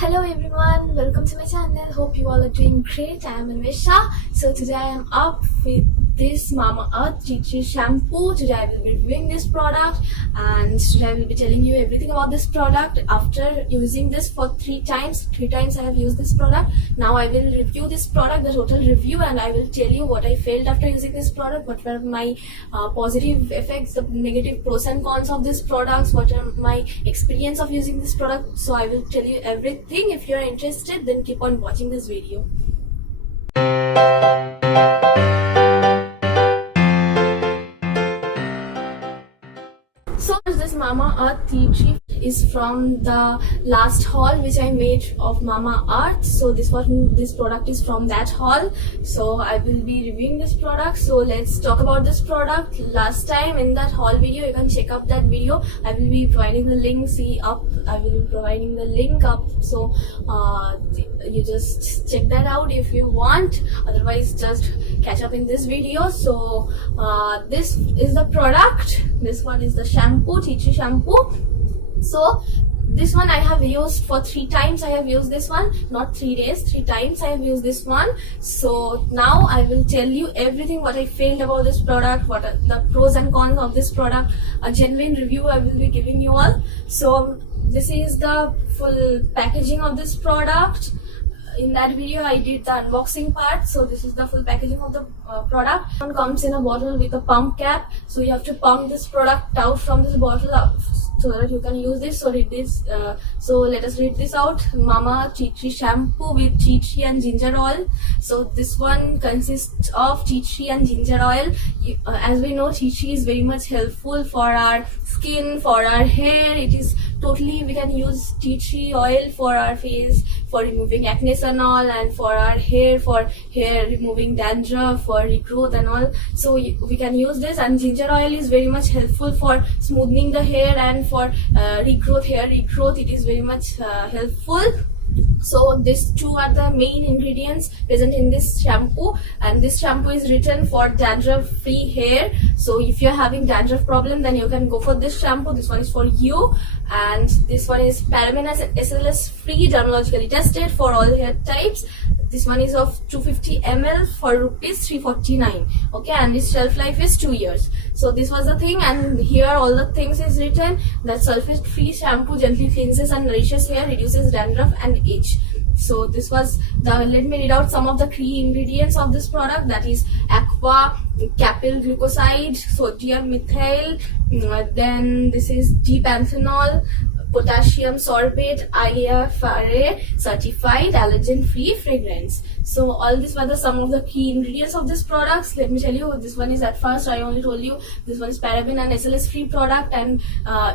Hello everyone, welcome to my channel. Hope you all are doing great. I am Anvesha. So today I am up with this Mamaearth Tea Tree shampoo. Today I will be reviewing this product and today I will be telling you everything about this product. After using this for three times I have used this product. Now I will review this product, the total review, and I will tell you what I felt after using this product, what were my positive effects, the negative pros and cons of this product, what are my experience of using this product. So I will tell you everything. If you are interested, then keep on watching this video. So this Mamaearth Tea Tree is from the last haul which I made of Mamaearth. So this product is from that haul. So I will be reviewing this product. So let's talk about this product. Last time in that haul video, you can check up that video. I will be providing the link. I will be providing the link up. So you just check that out if you want. Otherwise, just catch up in this video. So this is the product. This one is the shampoo, tea tree shampoo. So this one I have used for 3 times. I have used this one, not 3 days, 3 times I have used this one. So now I will tell you everything what I felt about this product, what are the pros and cons of this product. A genuine review I will be giving you all. So this is the full packaging of this product. In that video I did the unboxing part. So this is the full packaging of the product. It comes in a bottle with a pump cap. So you have to pump this product out from this bottle up so that you can use this. So read this. So let us read this out. Mamaearth Tea Tree shampoo with tea tree and ginger oil. So this one consists of tea tree and ginger oil. As we know, tea tree is very much helpful for our skin, for our hair. It is totally, we can use tea tree oil for our face, for removing acne and all, and for our hair, for hair removing dandruff, for regrowth and all. So we can use this. And ginger oil is very much helpful for smoothing the hair and for regrowth, hair regrowth. It is very much helpful. So these two are the main ingredients present in this shampoo, and this shampoo is written for dandruff free hair. So if you're having dandruff problem, then you can go for this shampoo. This one is for you. And this one is paraben and SLS free, dermatologically tested for all hair types. This one is of 250 ml for rupees 349. Okay, and its shelf life is 2 years. So this was the thing, and here all the things is written that sulfate free shampoo gently cleanses and nourishes hair, reduces dandruff and itch. So this was the, let me read out some of the key ingredients of this product. That is aqua, capyl glucoside, sodium methyl, then this is D-panthenol, potassium sorbate, IFRA certified allergen free fragrance. So all these were the some of the key ingredients of this products. Let me tell you, this one is, at first I only told you this one is paraben and SLS free product. And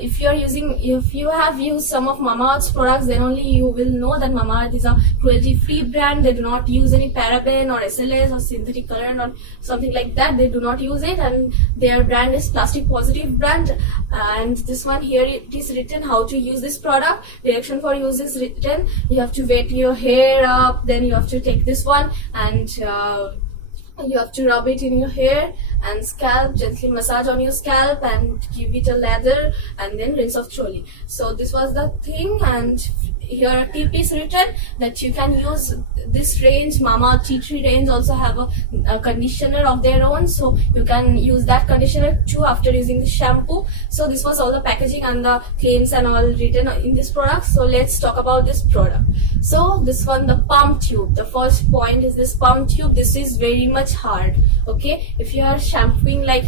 if you have used some of Mamaearth's products, then only you will know that Mamaearth is a cruelty free brand. They do not use any paraben or SLS or synthetic colorant or something like that. They do not use it, and their brand is plastic positive brand. And this one here, it is written how to use this product. Direction for use is written. You have to wet your hair up, then you have to take this one and you have to rub it in your hair and scalp, gently massage on your scalp and give it a lather, and then rinse off thoroughly. So this was the thing. And here a tip is written that you can use this range. Mamaearth Tea Tree range also have a conditioner of their own, so you can use that conditioner too after using the shampoo. So this was all the packaging and the claims and all written in this product. So let's talk about this product. So this one, the pump tube, the first point is this pump tube. This is very much hard. Okay, if you are shampooing, like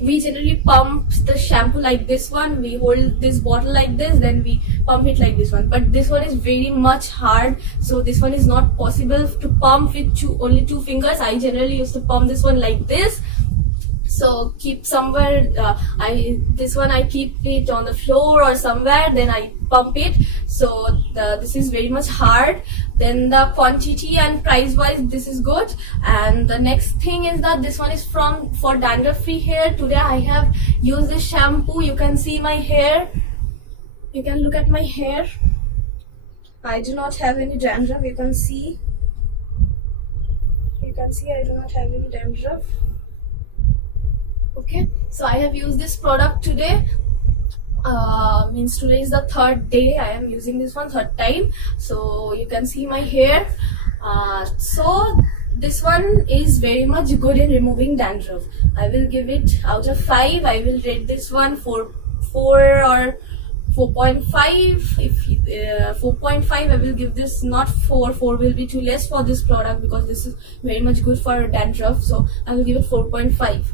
we generally pump the shampoo like this one, we hold this bottle like this, then we pump it like this one. But this one is very much hard, so this one is not possible to pump with only 2 fingers. I generally used to pump this one like this. So keep somewhere, this one I keep it on the floor or somewhere, then I pump it. So this is very much hard. Then the quantity and price wise, this is good. And the next thing is that this one is for dandruff free hair. Today I have used this shampoo. You can see my hair. You can look at my hair. I do not have any dandruff. You can see I do not have any dandruff. Okay, so I have used this product today. Means today is the third day I am using this one, third time. So you can see my hair. So this one is very much good in removing dandruff. I will give it out of 5. I will rate this one 4 or 4.5. If 4.5, I will give this, not 4. 4 will be too less for this product because this is very much good for dandruff. So I will give it 4.5.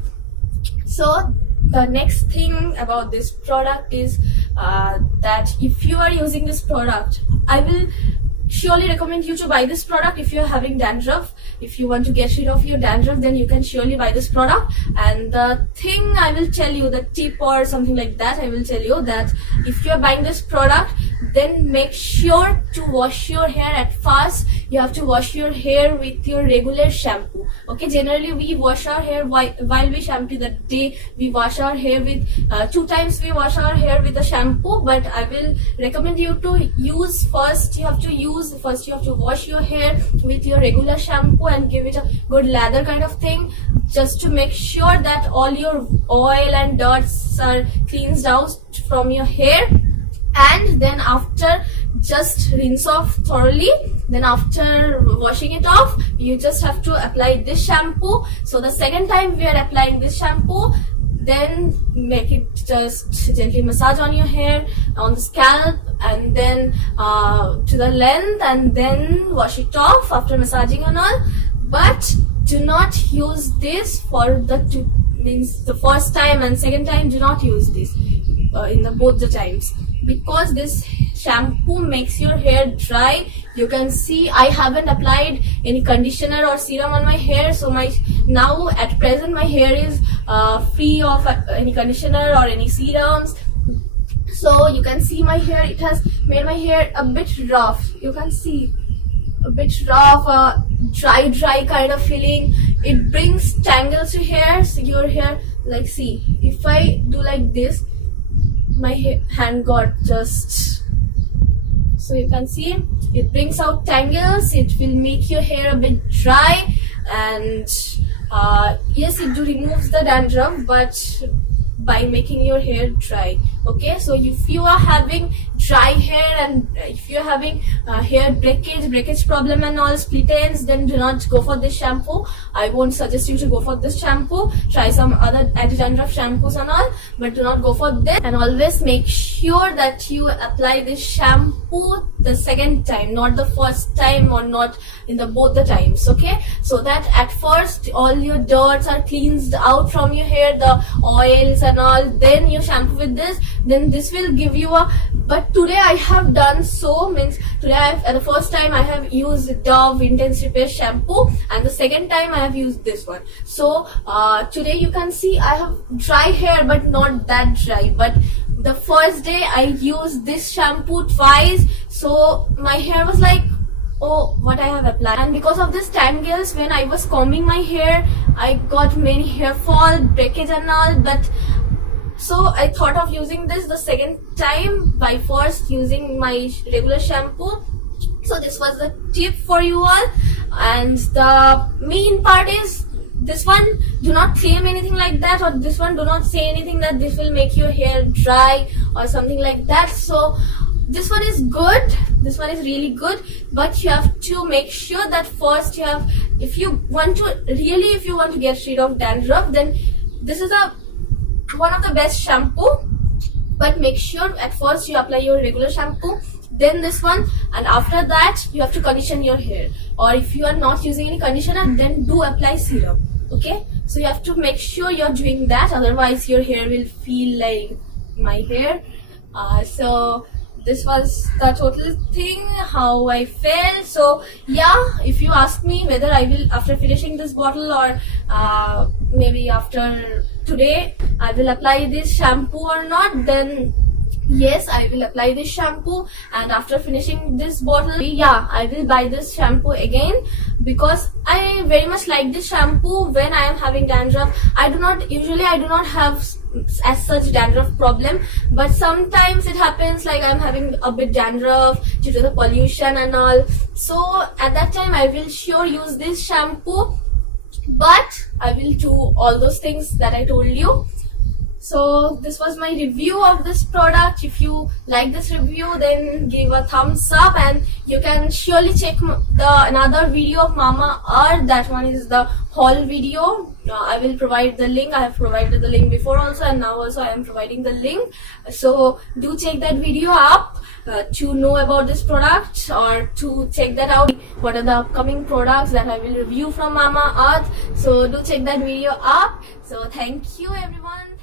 So the next thing about this product is that if you are using this product, I will surely recommend you to buy this product if you are having dandruff. If you want to get rid of your dandruff, then you can surely buy this product. And the thing I will tell you, the tip or something like that, I will tell you that if you are buying this product, then make sure to wash your hair at first. You have to wash your hair with your regular shampoo. Okay, generally we wash our hair while we shampoo. The day we wash our hair with 2 times we wash our hair with a shampoo, but I will recommend you to use first. You have to wash your hair with your regular shampoo and give it a good lather kind of thing, just to make sure that all your oil and dirts are cleansed out from your hair. And then after, just rinse off thoroughly. Then after washing it off, you just have to apply this shampoo. So the second time we are applying this shampoo, then make it just gently massage on your hair, on the scalp, and then to the length, and then wash it off after massaging and all. But do not use this for the first time and second time. Do not use this in both the times, because this shampoo makes your hair dry. You can see I haven't applied any conditioner or serum on my hair, so now at present my hair is free of any conditioner or any serums. So you can see my hair, it has made my hair a bit rough. You can see a bit rough, dry kind of feeling. It brings tangles to hair. So your hair, like, see, if I do like this, my hand got just, so you can see it brings out tangles. It will make your hair a bit dry, and yes, it removes the dandruff, but by making your hair dry. Okay, so if you are having dry hair and if you're having hair breakage problem and all, split ends, then do not go for this shampoo. I won't suggest you to go for this shampoo. Try some other anti-dandruff shampoos and all, but do not go for this. And always make sure that you apply this shampoo the second time, not the first time, or not in both the times. Okay, so that at first all your dirts are cleansed out from your hair, the oils and all, then you shampoo with this, then this will give you a. But today I have done so, means today the first time I have used Dove Intense Repair shampoo, and the second time I have used this one. So today you can see I have dry hair, but not that dry. But the first day I used this shampoo twice, so my hair was like, oh, what I have applied. And because of this tangles, when I was combing my hair, I got many hair fall, breakage and all. But so I thought of using this the second time by first using my regular shampoo. So this was the tip for you all. And the main part is this one, do not claim anything like that, or this one, do not say anything that this will make your hair dry or something like that. So this one is good, this one is really good, but you have to make sure that first you have, if you want to get rid of dandruff, then this is one of the best shampoo. But make sure at first you apply your regular shampoo, then this one, and after that you have to condition your hair. Or if you are not using any conditioner, then do apply serum. Okay, so you have to make sure you're doing that, otherwise your hair will feel like my hair. So this was the total thing, how I felt. So yeah, if you ask me whether I will, after finishing this bottle, or maybe after today I will apply this shampoo or not, then yes, I will apply this shampoo. And after finishing this bottle, yeah, I will buy this shampoo again, because I very much like this shampoo when I am having dandruff. I do not have as such dandruff problem, but sometimes it happens like I'm having a bit dandruff due to the pollution and all. So at that time I will sure use this shampoo, but I will do all those things that I told you. So this was my review of this product. If you like this review, then give a thumbs up, and you can surely check the another video of Mama Earth. That one is the haul video. I will provide the link. I have provided the link before also, and now also I am providing the link. So do check that video up to know about this product, or to check that out. What are the upcoming products that I will review from Mama Earth? So do check that video up. So thank you everyone.